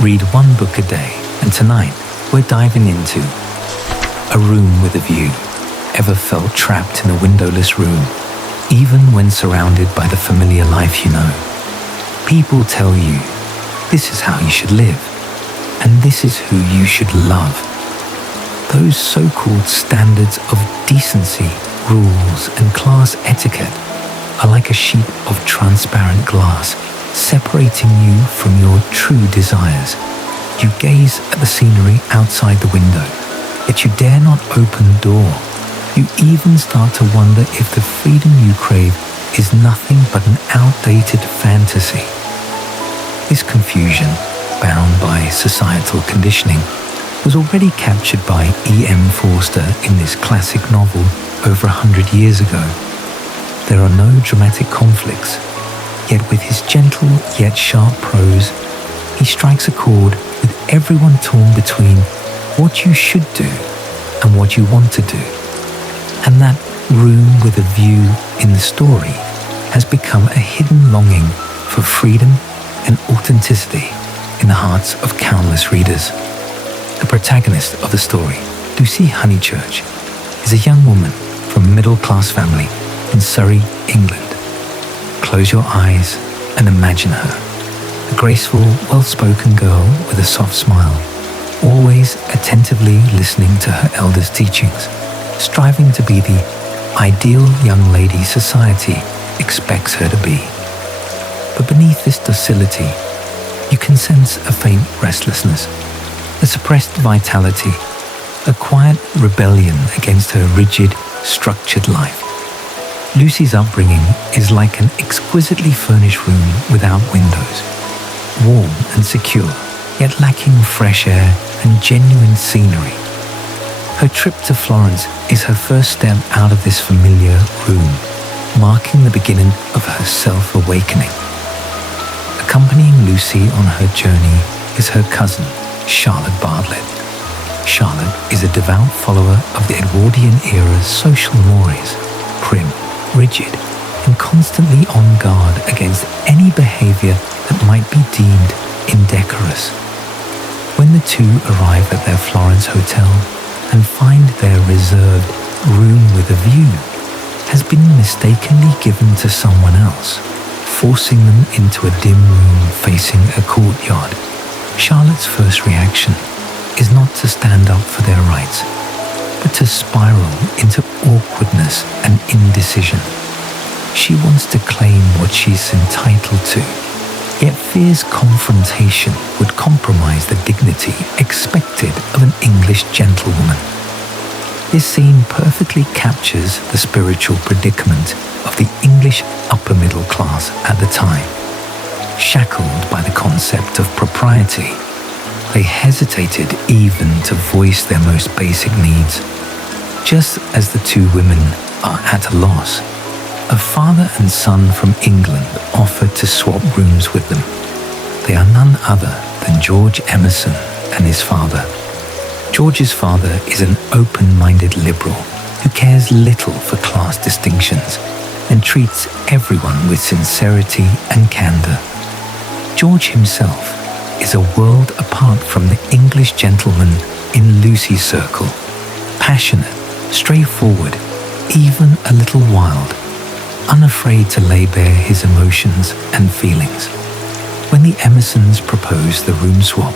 read one book a day, and tonight we're diving into A Room with a View. Ever felt trapped in a windowless room, even when surrounded by the familiar life you know? People tell you, this is how you should live, and this is who you should love. Those so-called standards of decency, rules, and class etiquette are like a sheet of transparent glass, separating you from your true desires. You gaze at the scenery outside the window, yet you dare not open the door. You even start to wonder if the freedom you crave is nothing but an outdated fantasy. This confusion, bound by societal conditioning, was already captured by E.M. Forster in this classic novel over 100 years ago. There are no dramatic conflicts, yet with his gentle yet sharp prose, he strikes a chord with everyone torn between what you should do and what you want to do. And that room with a view in the story has become a hidden longing for freedom and authenticity in the hearts of countless readers. The protagonist of the story, Lucy Honeychurch, is a young woman from a middle-class family in Surrey, England. Close your eyes and imagine her, a graceful, well-spoken girl with a soft smile, always attentively listening to her elders' teachings, striving to be the ideal young lady society expects her to be. But beneath this docility, you can sense a faint restlessness, a suppressed vitality, a quiet rebellion against her rigid, structured life. Lucy's upbringing is like an exquisitely furnished room without windows, warm and secure, yet lacking fresh air and genuine scenery. Her trip to Florence is her first step out of this familiar room, marking the beginning of her self-awakening. Accompanying Lucy on her journey is her cousin, Charlotte Bartlett. Charlotte is a devout follower of the Edwardian era's social mores, prim, rigid, and constantly on guard against any behavior that might be deemed indecorous. When the two arrive at their Florence hotel and find their reserved room with a view has been mistakenly given to someone else, forcing them into a dim room facing a courtyard, Charlotte's first reaction is not to stand up for their rights, but to spiral into awkwardness and indecision. She wants to claim what she's entitled to, yet fears confrontation would compromise the dignity expected of an English gentlewoman. This scene perfectly captures the spiritual predicament of the English upper middle class at the time. Shackled by the concept of propriety, they hesitated even to voice their most basic needs. Just as the two women are at a loss, a father and son from England offered to swap rooms with them. They are none other than George Emerson and his father. George's father is an open-minded liberal who cares little for class distinctions and treats everyone with sincerity and candor. George himself is a world apart from the English gentleman in Lucy's circle, passionate, straightforward, even a little wild, unafraid to lay bare his emotions and feelings. When the Emersons propose the room swap,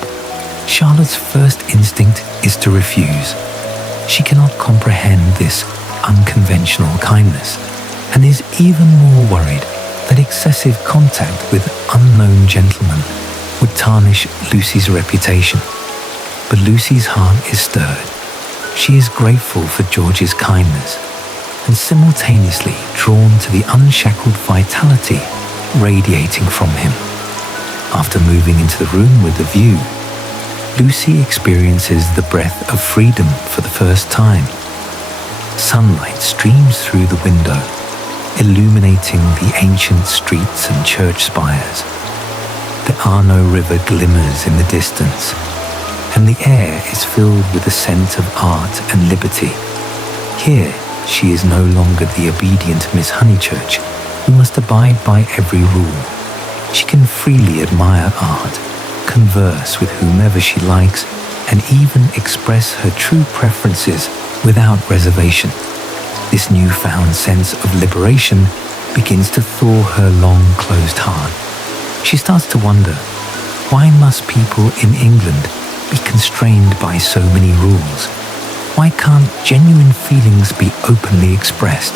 Charlotte's first instinct is to refuse. She cannot comprehend this unconventional kindness and is even more worried that excessive contact with unknown gentlemen would tarnish Lucy's reputation. But Lucy's heart is stirred. She is grateful for George's kindness and simultaneously drawn to the unshackled vitality radiating from him. After moving into the room with the view, Lucy experiences the breath of freedom for the first time. Sunlight streams through the window, illuminating the ancient streets and church spires. The Arno River glimmers in the distance, and the air is filled with the scent of art and liberty. Here, she is no longer the obedient Miss Honeychurch, who must abide by every rule. She can freely admire art, converse with whomever she likes, and even express her true preferences without reservation. This newfound sense of liberation begins to thaw her long-closed heart. She starts to wonder, why must people in England be constrained by so many rules? Why can't genuine feelings be openly expressed?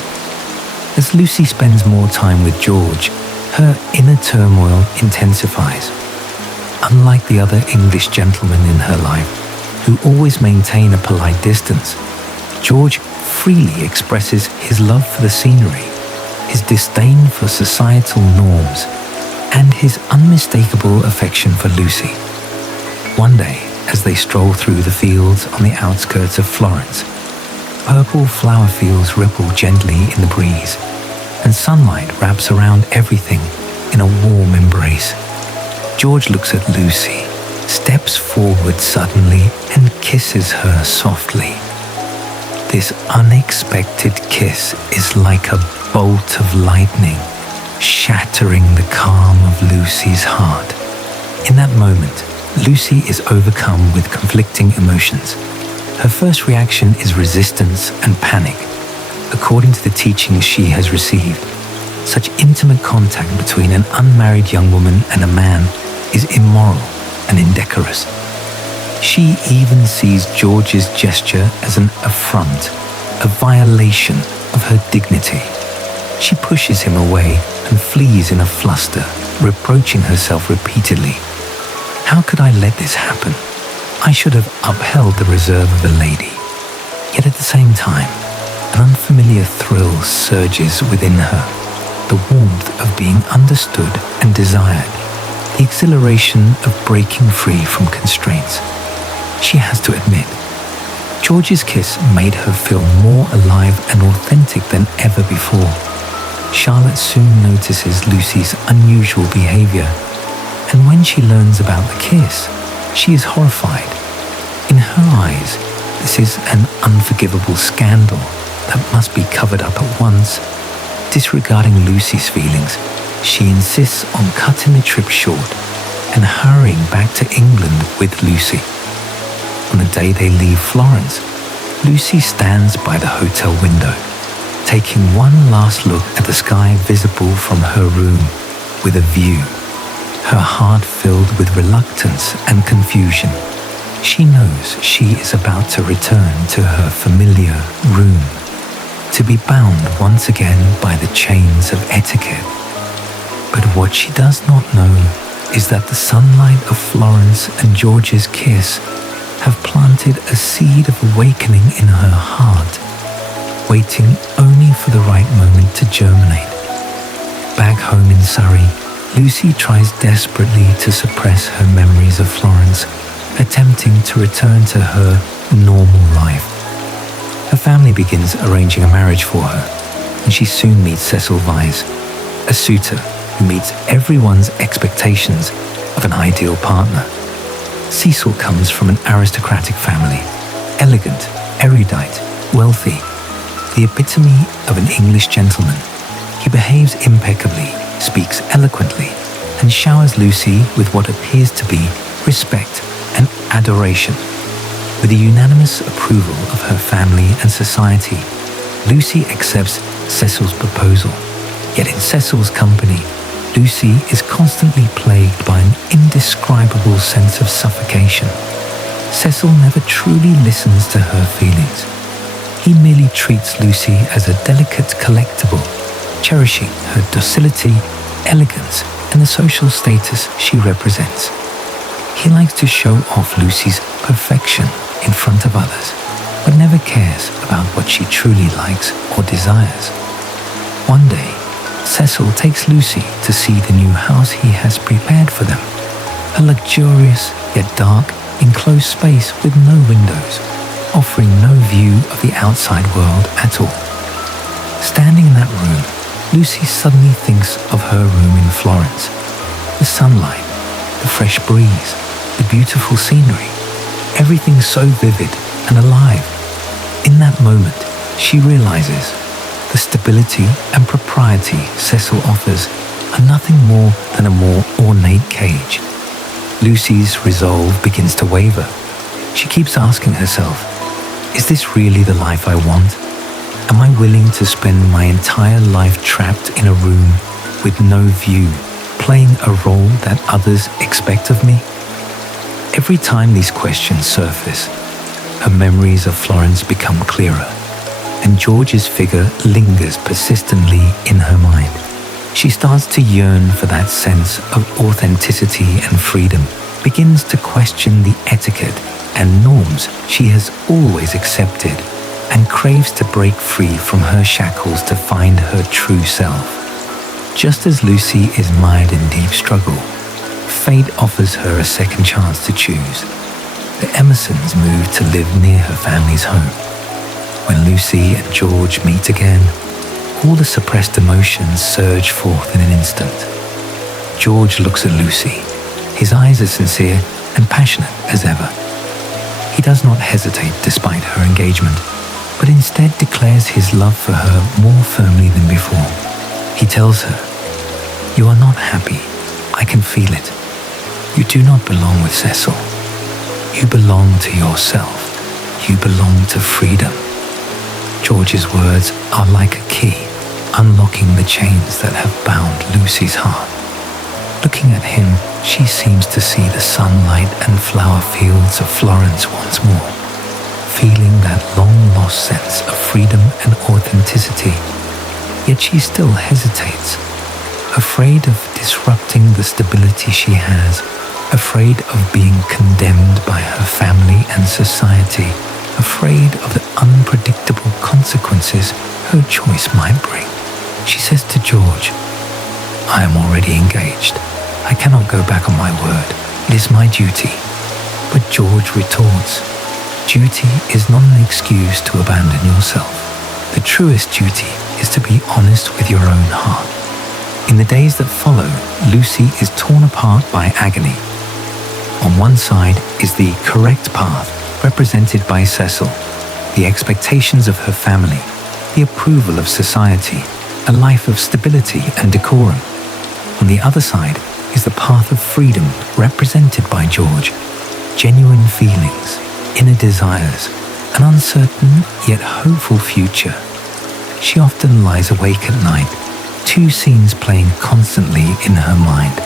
As Lucy spends more time with George, her inner turmoil intensifies. Unlike the other English gentlemen in her life, who always maintain a polite distance, George freely expresses his love for the scenery, his disdain for societal norms, and his unmistakable affection for Lucy. One day, as they stroll through the fields on the outskirts of Florence, purple flower fields ripple gently in the breeze, and sunlight wraps around everything in a warm embrace. George looks at Lucy, steps forward suddenly, and kisses her softly. This unexpected kiss is like a bolt of lightning, shattering the calm of Lucy's heart. In that moment, Lucy is overcome with conflicting emotions. Her first reaction is resistance and panic. According to the teachings she has received, such intimate contact between an unmarried young woman and a man is immoral and indecorous. She even sees George's gesture as an affront, a violation of her dignity. She pushes him away and flees in a fluster, reproaching herself repeatedly. How could I let this happen? I should have upheld the reserve of a lady. Yet at the same time, an unfamiliar thrill surges within her, the warmth of being understood and desired, the exhilaration of breaking free from constraints. She has to admit, George's kiss made her feel more alive and authentic than ever before. Charlotte soon notices Lucy's unusual behavior, and when she learns about the kiss, she is horrified. In her eyes, this is an unforgivable scandal that must be covered up at once. Disregarding Lucy's feelings, she insists on cutting the trip short and hurrying back to England with Lucy. On the day they leave Florence, Lucy stands by the hotel window, taking one last look at the sky visible from her room with a view, her heart filled with reluctance and confusion. She knows she is about to return to her familiar room, to be bound once again by the chains of etiquette. But what she does not know is that the sunlight of Florence and George's kiss have planted a seed of awakening in her heart, waiting only for the right moment to germinate. Back home in Surrey, Lucy tries desperately to suppress her memories of Florence, attempting to return to her normal life. Her family begins arranging a marriage for her, and she soon meets Cecil Vyse, a suitor who meets everyone's expectations of an ideal partner. Cecil comes from an aristocratic family, elegant, erudite, wealthy, the epitome of an English gentleman. He behaves impeccably, speaks eloquently, and showers Lucy with what appears to be respect and adoration. With the unanimous approval of her family and society, Lucy accepts Cecil's proposal. Yet in Cecil's company, Lucy is constantly plagued by an indescribable sense of suffocation. Cecil never truly listens to her feelings. He merely treats Lucy as a delicate collectible, cherishing her docility, elegance, and the social status she represents. He likes to show off Lucy's perfection in front of others, but never cares about what she truly likes or desires. One day, Cecil takes Lucy to see the new house he has prepared for them, a luxurious yet dark, enclosed space with no windows, offering no view of the outside world at all. Standing in that room, Lucy suddenly thinks of her room in Florence. The sunlight, the fresh breeze, the beautiful scenery, everything so vivid and alive. In that moment, she realizes the stability and propriety Cecil offers are nothing more than a more ornate cage. Lucy's resolve begins to waver. She keeps asking herself, is this really the life I want? Am I willing to spend my entire life trapped in a room with no view, playing a role that others expect of me? Every time these questions surface, her memories of Florence become clearer, and George's figure lingers persistently in her mind. She starts to yearn for that sense of authenticity and freedom, begins to question the etiquette and norms she has always accepted, and craves to break free from her shackles to find her true self. Just as Lucy is mired in deep struggle, fate offers her a second chance to choose. The Emersons move to live near her family's home. When Lucy and George meet again, all the suppressed emotions surge forth in an instant. George looks at Lucy. His eyes are sincere and passionate as ever. He does not hesitate despite her engagement, but instead declares his love for her more firmly than before. He tells her, "You are not happy. I can feel it. You do not belong with Cecil. You belong to yourself. You belong to freedom." George's words are like a key, unlocking the chains that have bound Lucy's heart. Looking at him, she seems to see the sunlight and flower fields of Florence once more, feeling that long-lost sense of freedom and authenticity. Yet she still hesitates, afraid of disrupting the stability she has, afraid of being condemned by her family and society, afraid of the unpredictable consequences her choice might bring. She says to George, "I am already engaged. I cannot go back on my word. It is my duty." But George retorts, "Duty is not an excuse to abandon yourself. The truest duty is to be honest with your own heart." In the days that follow, Lucy is torn apart by agony. On one side is the correct path, represented by Cecil, the expectations of her family, the approval of society, a life of stability and decorum. On the other side is the path of freedom, represented by George, genuine feelings, inner desires, an uncertain yet hopeful future. She often lies awake at night, two scenes playing constantly in her mind: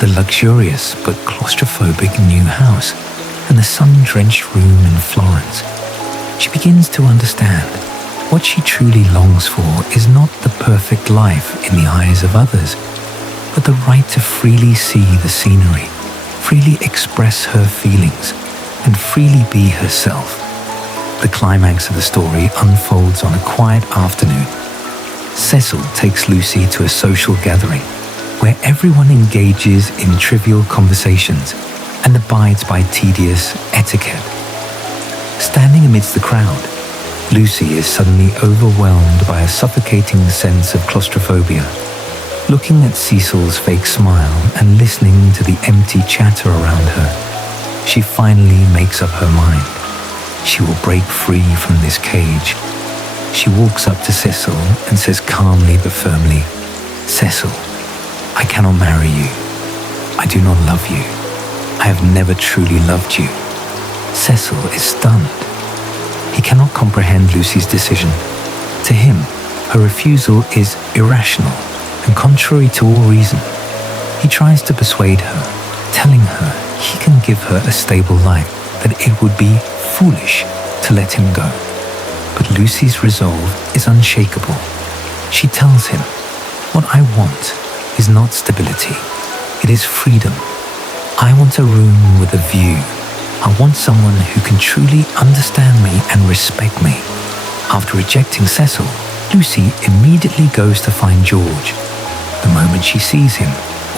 the luxurious but claustrophobic new house and the sun-drenched room in Florence. She begins to understand what she truly longs for is not the perfect life in the eyes of others, but the right to freely see the scenery, freely express her feelings, and freely be herself. The climax of the story unfolds on a quiet afternoon. Cecil takes Lucy to a social gathering where everyone engages in trivial conversations and abides by tedious etiquette. Standing amidst the crowd, Lucy is suddenly overwhelmed by a suffocating sense of claustrophobia. Looking at Cecil's fake smile and listening to the empty chatter around her, she finally makes up her mind. She will break free from this cage. She walks up to Cecil and says calmly but firmly, "Cecil, I cannot marry you. I do not love you. I have never truly loved you." Cecil is stunned. He cannot comprehend Lucy's decision. To him, her refusal is irrational and contrary to all reason. He tries to persuade her, telling her he can give her a stable life, that it would be foolish to let him go. But Lucy's resolve is unshakable. She tells him, "What I want is not stability. It is freedom. I want a room with a view. I want someone who can truly understand me and respect me." After rejecting Cecil, Lucy immediately goes to find George. The moment she sees him,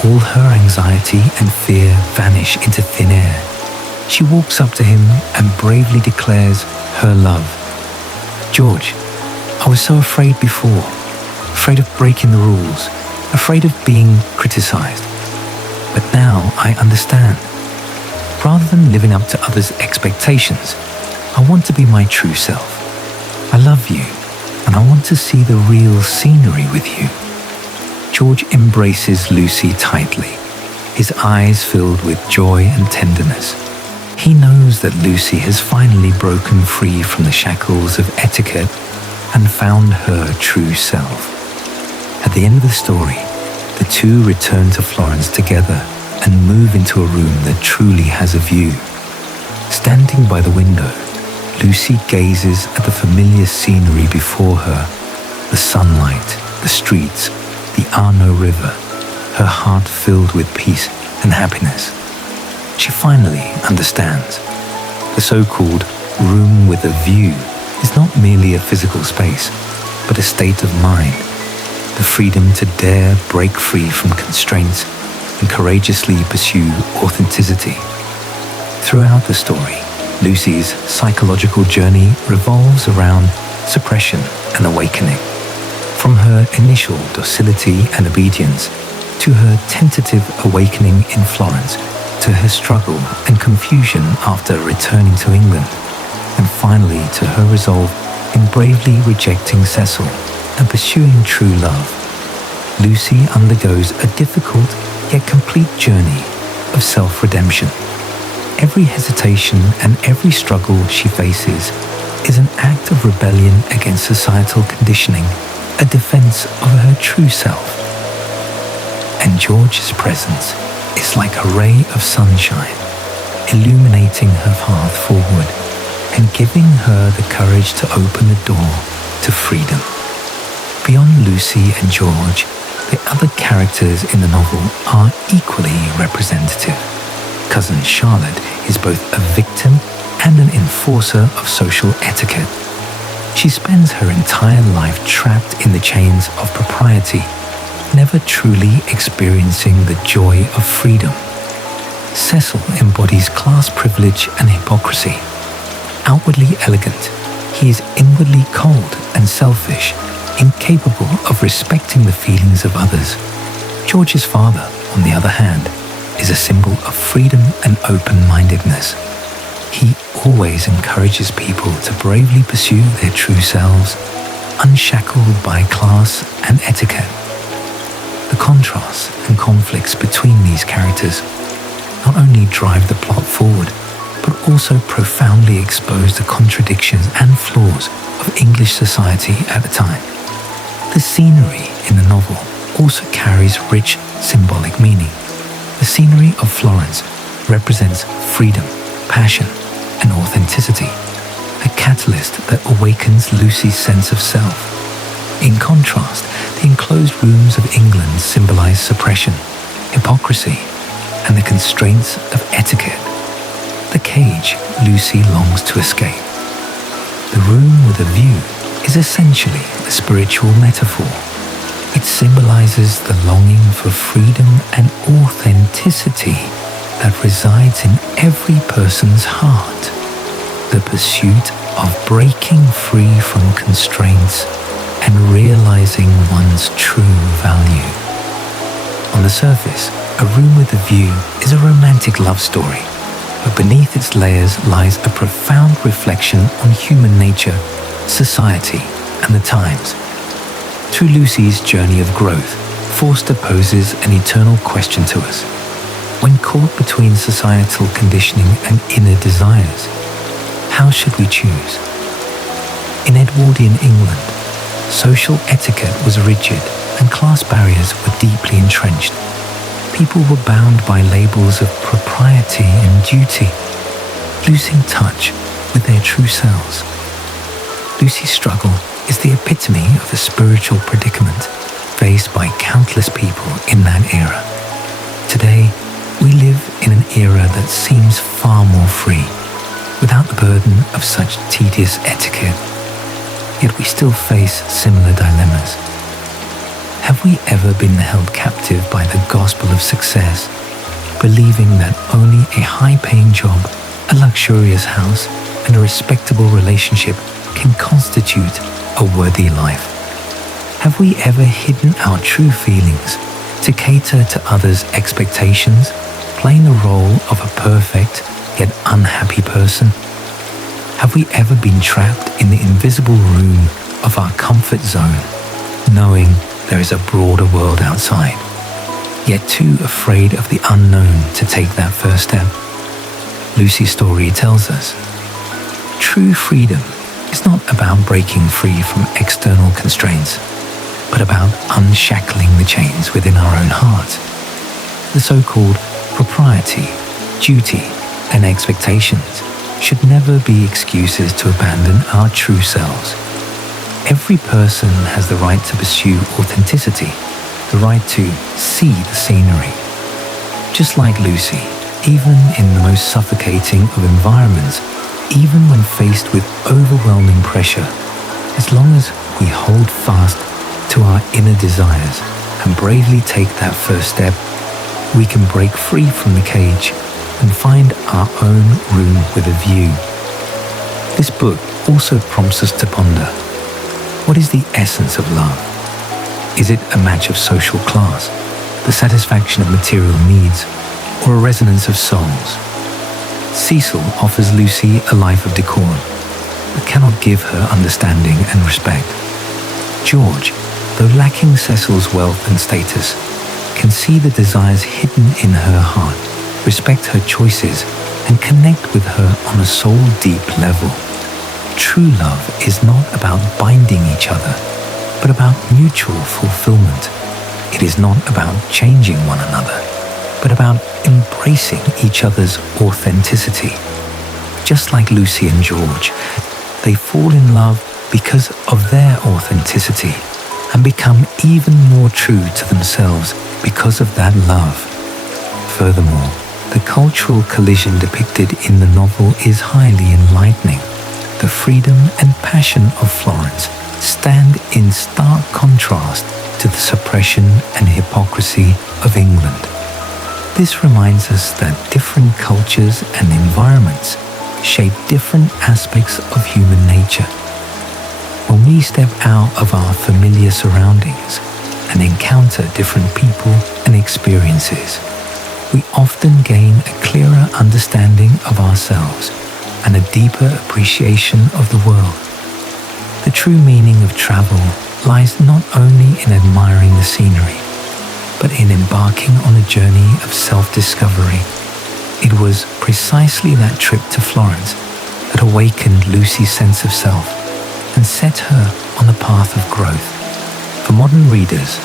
all her anxiety and fear vanish into thin air. She walks up to him and bravely declares her love. "George, I was so afraid before, afraid of breaking the rules, afraid of being criticized. But now I understand. Rather than living up to others' expectations, I want to be my true self. I love you, and I want to see the real scenery with you." George embraces Lucy tightly. his eyes filled with joy and tenderness. He knows that Lucy has finally broken free from the shackles of etiquette and found her true self. At the end of the story, the two return to Florence together and move into a room that truly has a view. Standing by the window, Lucy gazes at the familiar scenery before her, the sunlight, the streets, the Arno River, her heart filled with peace and happiness. She finally understands. The so-called room with a view is not merely a physical space, but a state of mind, the freedom to dare break free from constraints and courageously pursue authenticity. Throughout the story, Lucy's psychological journey revolves around suppression and awakening. From her initial docility and obedience, to her tentative awakening in Florence, to her struggle and confusion after returning to England, and finally to her resolve in bravely rejecting Cecil and pursuing true love, Lucy undergoes a difficult yet complete journey of self-redemption. Every hesitation and every struggle she faces is an act of rebellion against societal conditioning, a defense of her true self. And George's presence is like a ray of sunshine, illuminating her path forward and giving her the courage to open the door to freedom. Beyond Lucy and George, the other characters in the novel are equally representative. Cousin Charlotte is both a victim and an enforcer of social etiquette. She spends her entire life trapped in the chains of propriety, never truly experiencing the joy of freedom. Cecil embodies class privilege and hypocrisy. Outwardly elegant, he is inwardly cold and selfish, incapable of respecting the feelings of others. George's father, on the other hand, is a symbol of freedom and open-mindedness. He always encourages people to bravely pursue their true selves, unshackled by class and etiquette. The contrasts and conflicts between these characters not only drive the plot forward, but also profoundly expose the contradictions and flaws of English society at the time. The scenery in the novel also carries rich symbolic meaning. The scenery of Florence represents freedom, passion, and authenticity, a catalyst that awakens Lucy's sense of self. In contrast, the enclosed rooms of England symbolize suppression, hypocrisy, and the constraints of etiquette, the cage Lucy longs to escape. The room with a view is essentially a spiritual metaphor. It symbolizes the longing for freedom and authenticity that resides in every person's heart, the pursuit of breaking free from constraints and realizing one's true value. On the surface, A Room with a View is a romantic love story, but beneath its layers lies a profound reflection on human nature, society, and the times. Through Lucy's journey of growth, Forster poses an eternal question to us. When caught between societal conditioning and inner desires, how should we choose? In Edwardian England, social etiquette was rigid and class barriers were deeply entrenched. People were bound by labels of propriety and duty, losing touch with their true selves. Lucy's struggle is the epitome of the spiritual predicament faced by countless people in that era. Today, we live in an era that seems far more free, without the burden of such tedious etiquette. Yet we still face similar dilemmas. Have we ever been held captive by the gospel of success, believing that only a high-paying job, a luxurious house, and a respectable relationship can constitute a worthy life? Have we ever hidden our true feelings to cater to others' expectations, playing the role of a perfect yet unhappy person? Have we ever been trapped in the invisible room of our comfort zone, knowing there is a broader world outside? yet too afraid of the unknown to take that first step. Lucy's story tells us, true freedom is not about breaking free from external constraints, but about unshackling the chains within our own hearts. The so-called propriety, duty, and expectations should never be excuses to abandon our true selves. Every person has the right to pursue authenticity, the right to see the scenery. Just like Lucy, even in the most suffocating of environments, even when faced with overwhelming pressure, as long as we hold fast to our inner desires and bravely take that first step, we can break free from the cage and find our own room with a view. This book also prompts us to ponder, what is the essence of love? Is it a match of social class, the satisfaction of material needs, or a resonance of souls? Cecil offers Lucy a life of decorum, but cannot give her understanding and respect. George, though lacking Cecil's wealth and status, can see the desires hidden in her heart, respect her choices, and connect with her on a soul-deep level. True love is not about binding each other, but about mutual fulfillment. It is not about changing one another, but about embracing each other's authenticity. Just like Lucy and George, they fall in love because of their authenticity and become even more true to themselves because of that love. Furthermore, the cultural collision depicted in the novel is highly enlightening. The freedom and passion of Florence stand in stark contrast to the suppression and hypocrisy of England. This reminds us that different cultures and environments shape different aspects of human nature. When we step out of our familiar surroundings and encounter different people and experiences, we often gain a clearer understanding of ourselves and a deeper appreciation of the world. The true meaning of travel lies not only in admiring the scenery, but in embarking on a journey of self-discovery. It was precisely that trip to Florence that awakened Lucy's sense of self and set her on the path of growth. For modern readers,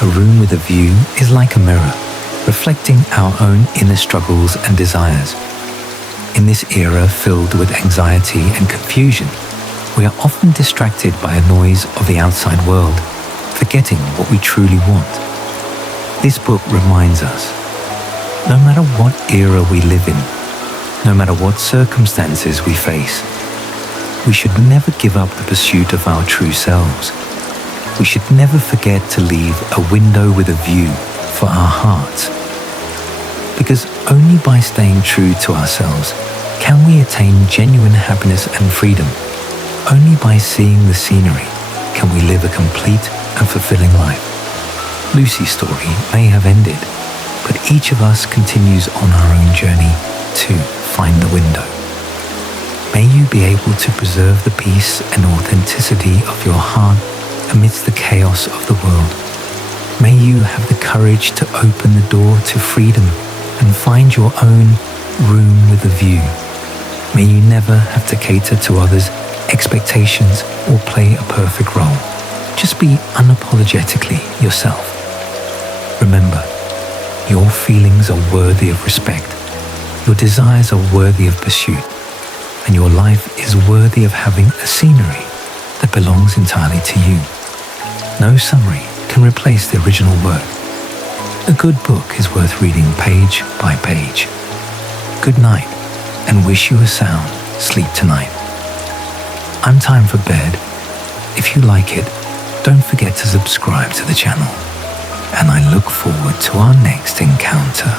A Room with a View is like a mirror, reflecting our own inner struggles and desires. In this era filled with anxiety and confusion, we are often distracted by a noise of the outside world, forgetting what we truly want. This book reminds us, no matter what era we live in, no matter what circumstances we face, we should never give up the pursuit of our true selves. We should never forget to leave a window with a view for our hearts. Because only by staying true to ourselves can we attain genuine happiness and freedom. Only by seeing the scenery can we live a complete and fulfilling life. Lucy's story may have ended, but each of us continues on our own journey to find the window. May you be able to preserve the peace and authenticity of your heart amidst the chaos of the world. May you have the courage to open the door to freedom and find your own room with a view. May you never have to cater to others' expectations or play a perfect role. Just be unapologetically yourself. Remember, your feelings are worthy of respect, your desires are worthy of pursuit, and your life is worthy of having a scenery that belongs entirely to you. No summary can replace the original work. A good book is worth reading page by page. Good night, and wish you a sound sleep tonight. I'm Time for Bed. If you like it, don't forget to subscribe to the channel, and I look forward to our next encounter.